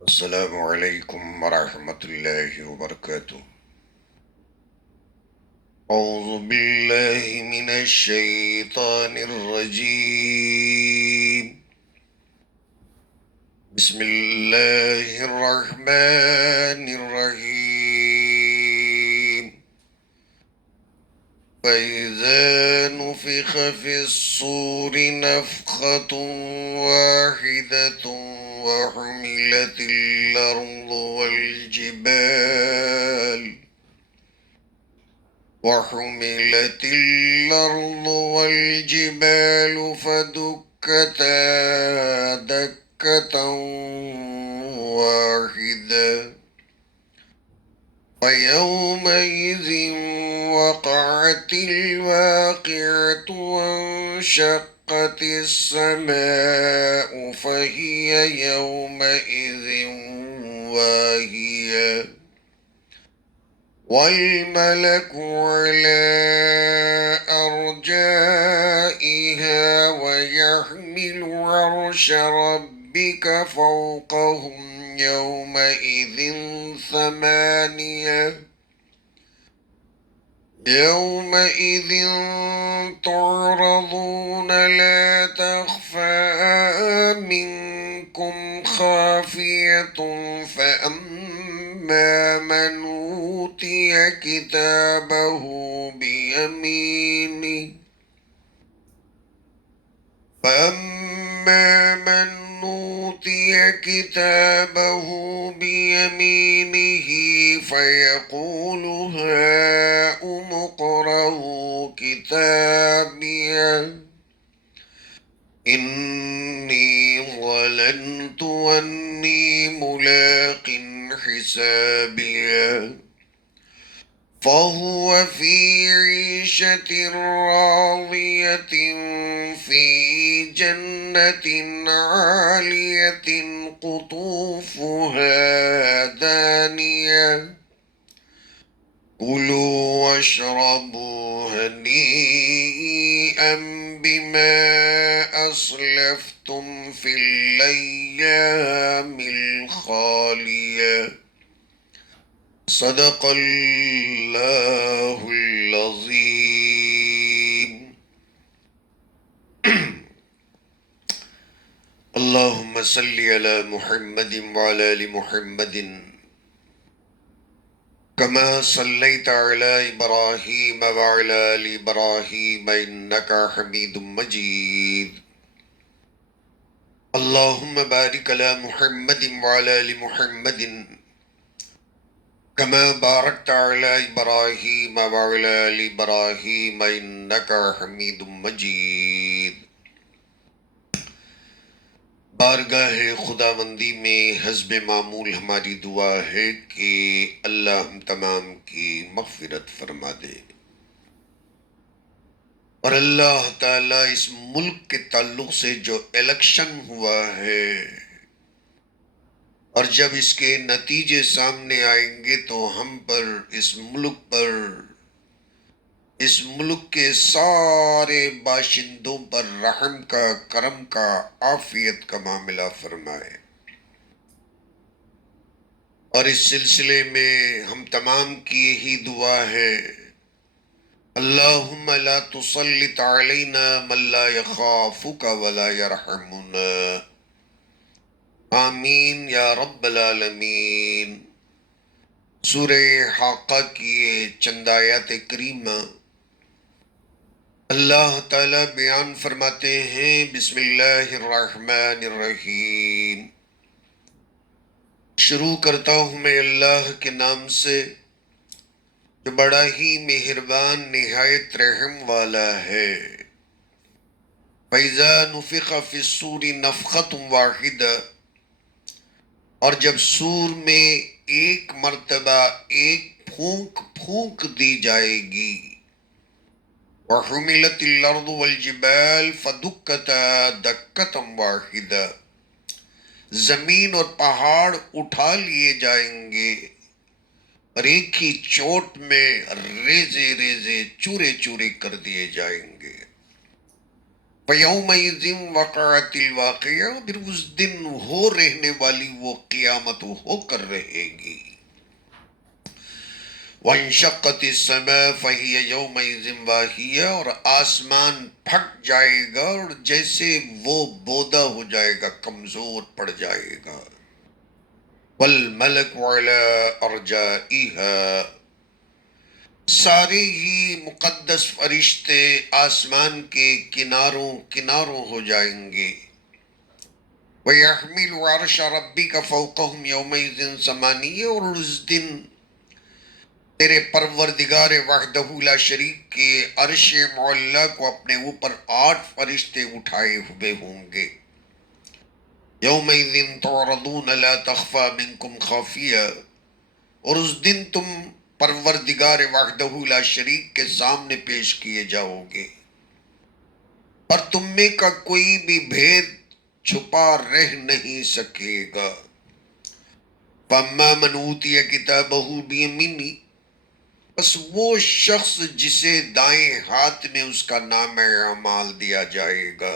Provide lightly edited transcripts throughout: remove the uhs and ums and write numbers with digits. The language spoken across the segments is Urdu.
السلام علیکم ورحمۃ اللہ وبرکاتہ۔ اعوذ باللہ من الشیطان الرجیم، بسم اللہ الرحمن الرحیم۔ فَإِذَا نُفِخَ فِي الصُّورِ نَفْخَةٌ وَاحِدَةٌ وَحُمِلَتِ الْأَرْضُ وَالْجِبَالُ فَدُكَّتَا دَكَّةً وَاحِدَةً فَيَوْمَئِذٍ وَقَعَتِ الْوَاقِعَةُ وَانشَقَّتِ السَّمَاءُ فَهِيَ يَوْمَئِذٍ وَاهِيَةٌ وَالْمَلَكُ عَلَى أَرْجَائِهَا وَيَحْمِلُ عَرْشَ رَبِّكَ فَوْقَهُمْ يَوْمَئِذٍ ثَمَانِيَةٌ يَوْمَئِذٍ تُعْرَضُونَ لَا تَخْفَى مِنكُمْ خَافِيَةٌ فَأَمَّا مَنْ أُوتِيَ كِتَابَهُ بِيَمِينِهِ فيقول هاؤم اقرءوا كتابيه إني ظننت أني ملاق حسابيه فهو في عيشة راضية في جنة عالية قطوفها دانية كلوا واشربوا هنيئا بما أسلفتم في الأيام الخالية صدق اللہ العظیم۔ اللہم صلی علی محمد وعلی آل محمد کما صلیت علی ابراہیم وعلی آل ابراہیم انک حمید مجید۔ اللہم بارک علی محمد وعلی آل محمد كما باركت على إبراهيم وعلى آل إبراهيم إنك حميد مجيد۔ بارگاہ خداوندی میں حسب معمول ہماری دعا ہے کہ اللہ ہم تمام کی مغفرت فرما دے، اور اللہ تعالیٰ اس ملک کے تعلق سے جو الیکشن ہوا ہے اور جب اس کے نتیجے سامنے آئیں گے تو ہم پر، اس ملک کے سارے باشندوں پر رحم کا، کرم کا، عافیت کا معاملہ فرمائے۔ اور اس سلسلے میں ہم تمام کی یہی دعا ہے، اللہم لا تسلط علینا من لا یخافک ولا یرحمنا، آمین یا رب العالمین۔ سورہ حاقہ کی چند آیات کریمہ اللہ تعالیٰ بیان فرماتے ہیں، بسم اللہ الرحمن الرحیم۔ شروع کرتا ہوں میں اللہ کے نام سے جو بڑا ہی مہربان نہایت رحم والا ہے۔ فَإِذَا نُفِخَ فِي الصُّورِ نَفْخَةٌ وَاحِدَةٌ، اور جب سور میں ایک مرتبہ ایک پھونک دی جائے گی، وَحُمِلَتِ الْأَرْضُ وَالْجِبَالُ فَدُكَّتَا دَكَّةً وَاحِدَةً، زمین اور پہاڑ اٹھا لیے جائیں گے اور ایک ہی چوٹ میں ریزے ریزے چورے چورے کر دیے جائیں گے۔ فَيَوْمَئِذٍ وَقَعَتِ الْوَاقِعَةُ، پھر اس دن ہو رہنے والی وہ قیامت ہو کر رہے گی. وَانشَقَّتِ السَّمَاءُ فَهِيَ يَوْمَئِذٍ وَاهِيَةٌ، اور آسمان پھٹ جائے گا اور جیسے وہ بودا ہو جائے گا، کمزور پڑ جائے گا. وَالْمَلَكُ عَلَىٰ أَرْجَائِهَا، سارے ہی مقدس فرشتے آسمان کے کناروں کناروں ہو جائیں گے. وَيَحْمِلُ عَرْشَ رَبِّكَ فَوْقَهُمْ يَوْمَئِذٍ ثَمَانِيَّةٌ، اور اس دن تیرے پروردگار وحدہ لا شریک کے عرش معلیٰ کو اپنے اوپر 8 فرشتے اٹھائے ہوئے ہوں گے. یومئذ تعرضون لا تخفی منکم خافیہ، اور اس دن تم پروردگار وحدہ لا شریک کے سامنے پیش کیے جاؤ گے، اور تم میں کا کوئی بھی بھید چھپا رہ نہیں سکے گا. فَأَمَّا مَنْ أُوتِيَ كِتَابَهُ بِيَمِينِهِ، بس وہ شخص جسے دائیں ہاتھ میں اس کا نام اعمال دیا جائے گا.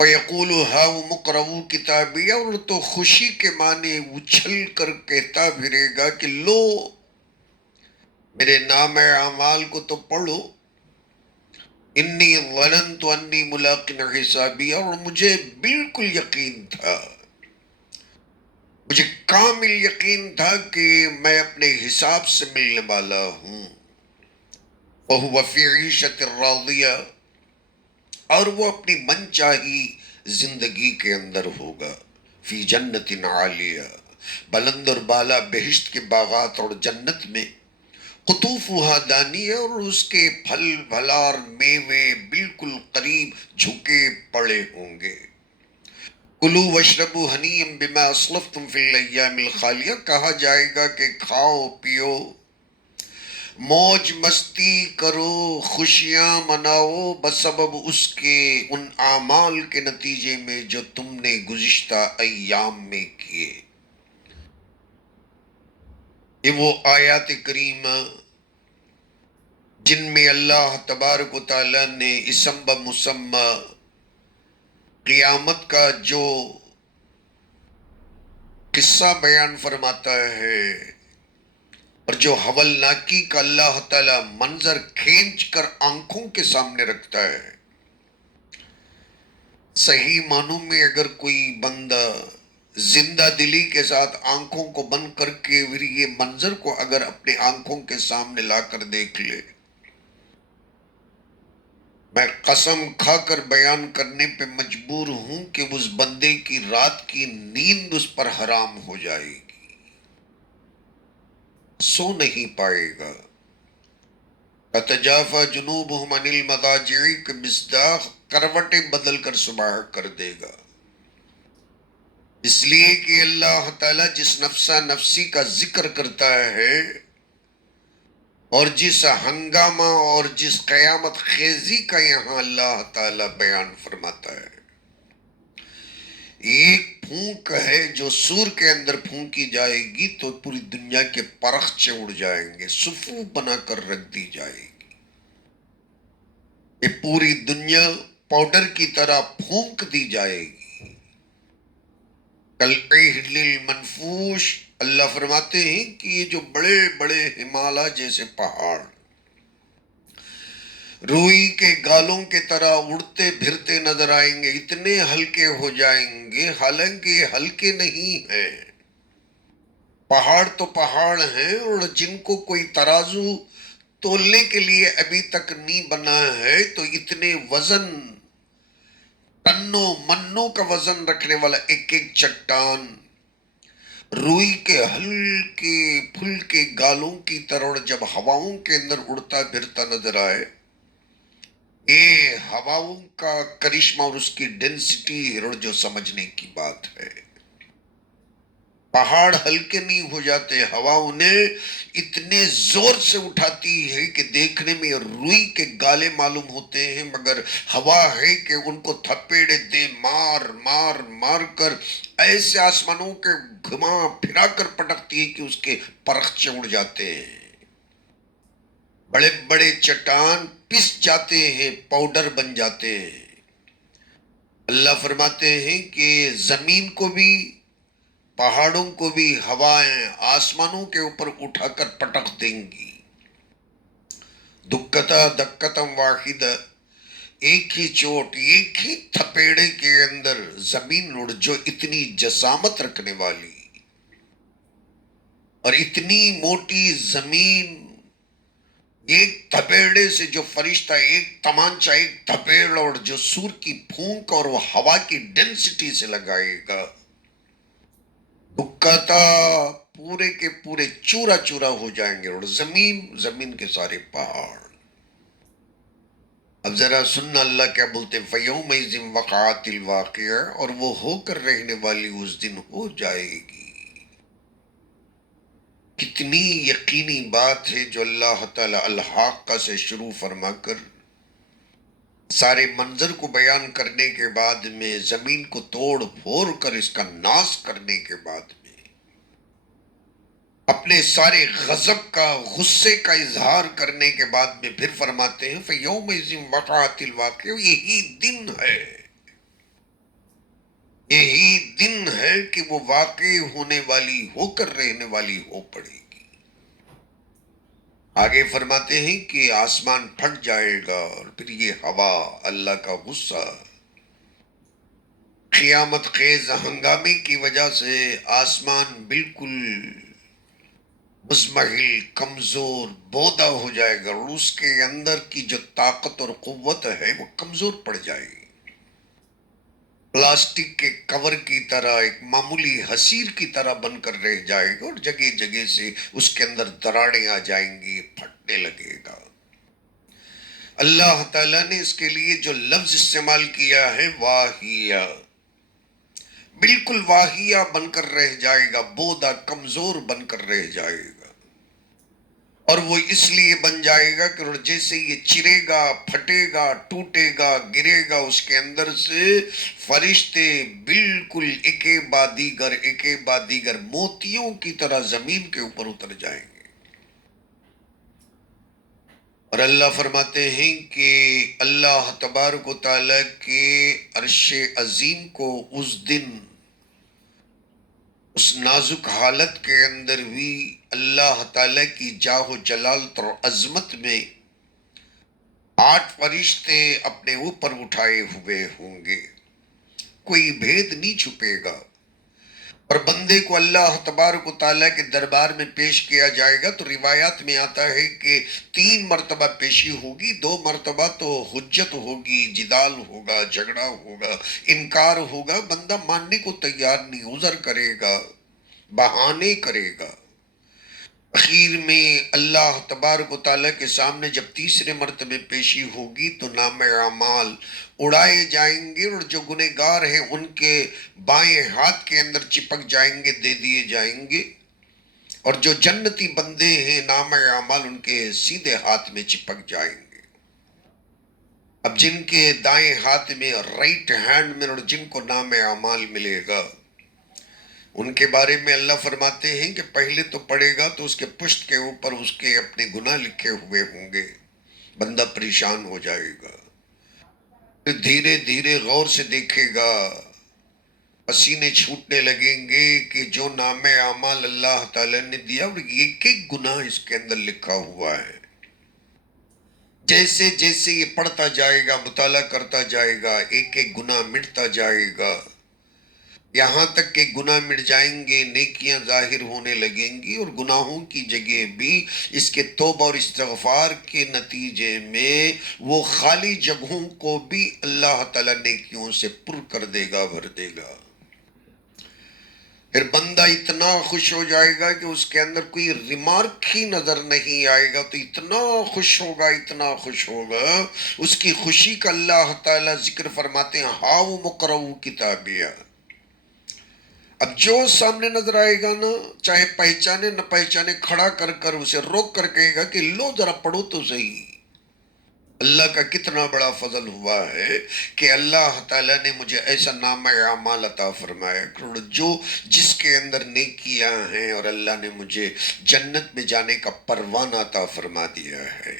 فَيَقُولُ هَاؤُمُ اقْرَءُوا کتابیہ، اور تو خوشی کے معنی اچھل کر کہتا پھرے گا کہ لو میرے نام اعمال کو تو پڑھو. انی ظننت انی ملاق حسابیہ، اور مجھے بالکل یقین تھا، مجھے کامل یقین تھا کہ میں اپنے حساب سے ملنے والا ہوں. وَهُوَ فِي عِيشَةٍ رَاضِيَةٍ، اور وہ اپنی من چاہی زندگی کے اندر ہوگا. فی جنت عالیہ، بلند اور بالا بہشت کے باغات اور جنت میں. قطوفها دانیہ، اور اس کے پھل پھلار میوے بالکل قریب جھکے پڑے ہوں گے. کلوا واشربوا ہنیئا بما اسلفتم فی الایام الخالیہ، کہا جائے گا کہ کھاؤ پیو، موج مستی کرو، خوشیاں مناؤ بسبب اس کے ان اعمال کے نتیجے میں جو تم نے گزشتہ ایام میں کیے. یہ وہ آیات کریمہ جن میں اللہ تبارک و تعالیٰ نے اسم بمسمى قیامت کا جو قصہ بیان فرماتا ہے، اور جو ہولناکی کا اللہ تعالیٰ منظر کھینچ کر آنکھوں کے سامنے رکھتا ہے. صحیح معنوں میں اگر کوئی بندہ زندہ دلی کے ساتھ آنکھوں کو بند کر کے پھر یہ منظر کو اگر اپنے آنکھوں کے سامنے لا کر دیکھ لے، میں قسم کھا کر بیان کرنے پہ مجبور ہوں کہ اس بندے کی رات کی نیند اس پر حرام ہو جائے گی، سو نہیں پائے گا. تتجافى جنوبهم عن المضاجع، کے مصداق کروٹیں بدل کر صبح کر دے گا. اس لیے کہ اللہ تعالیٰ جس نفسا نفسی کا ذکر کرتا ہے اور جس ہنگامہ اور جس قیامت خیزی کا یہاں اللہ تعالیٰ بیان فرماتا ہے، ایک پھونک ہے جو سور کے اندر پھونکی جائے گی تو پوری دنیا کے پرخچے اڑ جائیں گے، صفوف بنا کر رکھ دی جائے گی. یہ پوری دنیا پاؤڈر کی طرح پھونک دی جائے گی. کالعہن المنفوش، اللہ فرماتے ہیں کہ یہ جو بڑے بڑے ہمالیہ جیسے پہاڑ روئی کے گالوں کے طرح اڑتے پھرتے نظر آئیں گے، اتنے ہلکے ہو جائیں گے، حالانکہ یہ ہلکے نہیں ہیں. پہاڑ تو پہاڑ ہیں، اور جن کو کوئی ترازو تولنے کے لیے ابھی تک نہیں بنا ہے، تو اتنے وزن ٹنوں منوں کا وزن رکھنے والا ایک ایک چٹان روئی کے ہلکے پھلکے گالوں کی طرح جب ہواؤں کے اندر اڑتا پھرتا نظر آئے، یہ ہواؤں کا کرشمہ اور اس کی ڈینسٹی جو سمجھنے کی بات ہے. پہاڑ ہلکے نہیں ہو جاتے، ہوا انہیں اتنے زور سے اٹھاتی ہے کہ دیکھنے میں روئی کے گالے معلوم ہوتے ہیں، مگر ہوا ہے کہ ان کو تھپیڑے دے مار مار مار کر ایسے آسمانوں کے گھما پھرا کر پٹکتی ہے کہ اس کے پرخچے اڑ جاتے ہیں. بڑے بڑے چٹان پس جاتے ہیں، پاؤڈر بن جاتے ہیں۔ اللہ فرماتے ہیں کہ زمین کو بھی، پہاڑوں کو بھی ہوائیں آسمانوں کے اوپر اٹھا کر پٹک دیں گی۔ دکتا دکتم واحد، ایک ہی چوٹ، ایک ہی تھپیڑے کے اندر زمین اڑ، جو اتنی جسامت رکھنے والی اور اتنی موٹی زمین، ایک تھپیڑے سے جو فرشتہ ایک تمانچہ، ایک تھپیڑ اور جو سور کی پھونک اور وہ ہوا کی ڈینسٹی سے لگائے گا، دکتا پورے کے پورے چورا چورا ہو جائیں گے، اور زمین کے سارے پہاڑ۔ اب ذرا سننا اللہ کیا بولتے ہیں، فَيَوْمَئِذٍ وَقَعَتِ الْوَاقِعَةُ، اور وہ ہو کر رہنے والی اس دن ہو جائے گی۔ کتنی یقینی بات ہے جو اللہ تعالی الحاقہ سے شروع فرما کر سارے منظر کو بیان کرنے کے بعد میں، زمین کو توڑ پھوڑ کر اس کا ناش کرنے کے بعد میں، اپنے سارے غضب کا، غصے کا اظہار کرنے کے بعد میں پھر فرماتے ہیں فَيَوْمَئِذٍ وَقَعَتِ الْوَاقِعَةُ، یہی دن ہے، یہی دن ہے کہ وہ واقع ہونے والی، ہو کر رہنے والی ہو پڑے گی۔ آگے فرماتے ہیں کہ آسمان پھٹ جائے گا، اور پھر یہ ہوا، اللہ کا غصہ، قیامت خیز ہنگامے کی وجہ سے آسمان بالکل مزمحل، کمزور، بودا ہو جائے گا، اور اس کے اندر کی جو طاقت اور قوت ہے وہ کمزور پڑ جائے گی۔ پلاسٹک کے کور کی طرح، ایک معمولی حسیر کی طرح بن کر رہ جائے گا، اور جگہ جگہ سے اس کے اندر دراڑیں آ جائیں گی، پھٹنے لگے گا۔ اللہ تعالیٰ نے اس کے لیے جو لفظ استعمال کیا ہے، واہیہ، بالکل واہیہ بن کر رہ جائے گا، بودا، کمزور بن کر رہ جائے گا۔ اور وہ اس لیے بن جائے گا کہ جیسے یہ چرے گا، پھٹے گا، ٹوٹے گا، گرے گا، اس کے اندر سے فرشتے بالکل ایکے بعد دیگر موتیوں کی طرح زمین کے اوپر اتر جائیں گے۔ اور اللہ فرماتے ہیں کہ اللہ تبارک و تعالیٰ کے عرش عظیم کو اس دن، اس نازک حالت کے اندر بھی اللہ تعالیٰ کی جاہ و جلالت اور عظمت میں 8 فرشتے اپنے اوپر اٹھائے ہوئے ہوں گے، کوئی بھید نہیں چھپے گا، اور بندے کو اللہ تبارک و تعالیٰ کے دربار میں پیش کیا جائے گا۔ تو روایات میں آتا ہے کہ 3 مرتبہ پیشی ہوگی، 2 مرتبہ تو حجت ہوگی، جدال ہوگا، جھگڑا ہوگا، انکار ہوگا، بندہ ماننے کو تیار نہیں، عذر کرے گا، بہانے کرے گا۔ اخیر میں اللہ تبارک و تعالیٰ کے سامنے جب تیسرے مرتبہ پیشی ہوگی تو نام اعمال اڑائے جائیں گے، اور جو گنہگار ہیں ان کے بائیں ہاتھ کے اندر چپک جائیں گے، دے دیے جائیں گے، اور جو جنتی بندے ہیں نام اعمال ان کے سیدھے ہاتھ میں چپک جائیں گے۔ اب جن کے دائیں ہاتھ میں، رائٹ ہینڈ میں، اور جن کو نام اعمال ملے گا، ان کے بارے میں اللہ فرماتے ہیں کہ پہلے تو پڑھے گا تو اس کے پشت کے اوپر اس کے اپنے گناہ لکھے ہوئے ہوں گے، بندہ پریشان ہو جائے گا، پھر دھیرے دھیرے غور سے دیکھے گا، پسینے چھوٹنے لگیں گے کہ جو نام اعمال اللہ تعالیٰ نے دیا، اور ایک ایک گناہ اس کے اندر لکھا ہوا ہے۔ جیسے جیسے یہ پڑھتا جائے گا، مطالعہ کرتا جائے گا، ایک ایک گناہ مٹتا جائے گا، یہاں تک کہ گناہ مٹ جائیں گے، نیکیاں ظاہر ہونے لگیں گی، اور گناہوں کی جگہ بھی اس کے توبہ اور استغفار کے نتیجے میں وہ خالی جگہوں کو بھی اللہ تعالیٰ نیکیوں سے پر کر دے گا، بھر دے گا۔ پھر بندہ اتنا خوش ہو جائے گا کہ اس کے اندر کوئی ریمارک ہی نظر نہیں آئے گا، تو اتنا خوش ہوگا، اتنا خوش ہوگا، اس کی خوشی کا اللہ تعالیٰ ذکر فرماتے ہیں، ہاؤ مقرؤ کتابیہ۔ اب جو سامنے نظر آئے گا نا، چاہے پہچانے نہ پہچانے، کھڑا کر کر اسے روک کر کہے گا کہ لو ذرا پڑھو تو صحیح۔ اللہ کا کتنا بڑا فضل ہوا ہے کہ اللہ تعالیٰ نے مجھے ایسا نام اعمال عطا فرمایا جو جس کے اندر نیکیاں ہیں، اور اللہ نے مجھے جنت میں جانے کا پروانہ عطا فرما دیا ہے۔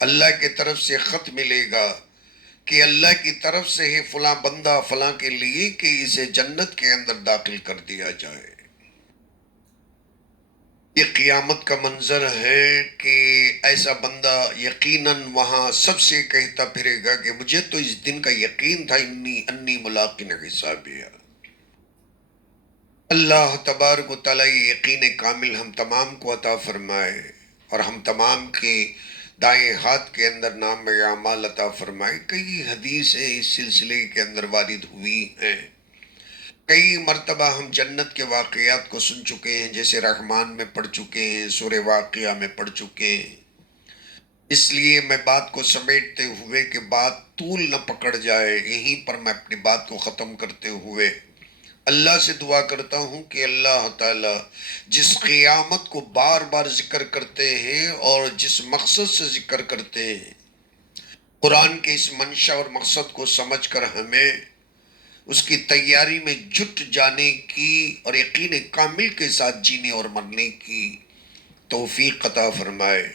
اللہ کی طرف سے خط ملے گا کہ اللہ کی طرف سے ہے فلاں بندہ فلاں کے لیے کہ اسے جنت کے اندر داخل کر دیا جائے۔ یہ قیامت کا منظر ہے کہ ایسا بندہ یقیناً وہاں سب سے کہتا پھرے گا کہ مجھے تو اس دن کا یقین تھا انی ملاقن حسابیہ۔ اللہ تبارک و تعالیٰ یہ یقین کامل ہم تمام کو عطا فرمائے اور ہم تمام کے دائیں ہاتھ کے اندر نام اعمال عطا فرمائے۔ کئی حدیثیں اس سلسلے کے اندر وارد ہوئی ہیں، کئی مرتبہ ہم جنت کے واقعات کو سن چکے ہیں، جیسے رحمان میں پڑھ چکے ہیں، سورہ واقعہ میں پڑھ چکے ہیں۔ اس لیے میں بات کو سمیٹتے ہوئے کہ بات طول نہ پکڑ جائے، یہیں پر میں اپنی بات کو ختم کرتے ہوئے اللہ سے دعا کرتا ہوں کہ اللہ تعالیٰ جس قیامت کو بار بار ذکر کرتے ہیں اور جس مقصد سے ذکر کرتے ہیں، قرآن کے اس منشا اور مقصد کو سمجھ کر ہمیں اس کی تیاری میں جٹ جانے کی اور یقین کامل کے ساتھ جینے اور مرنے کی توفیق عطا فرمائے۔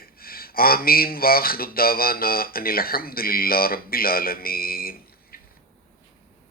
آمین۔ وآخر الدعوانا ان الحمدللہ رب العالمین۔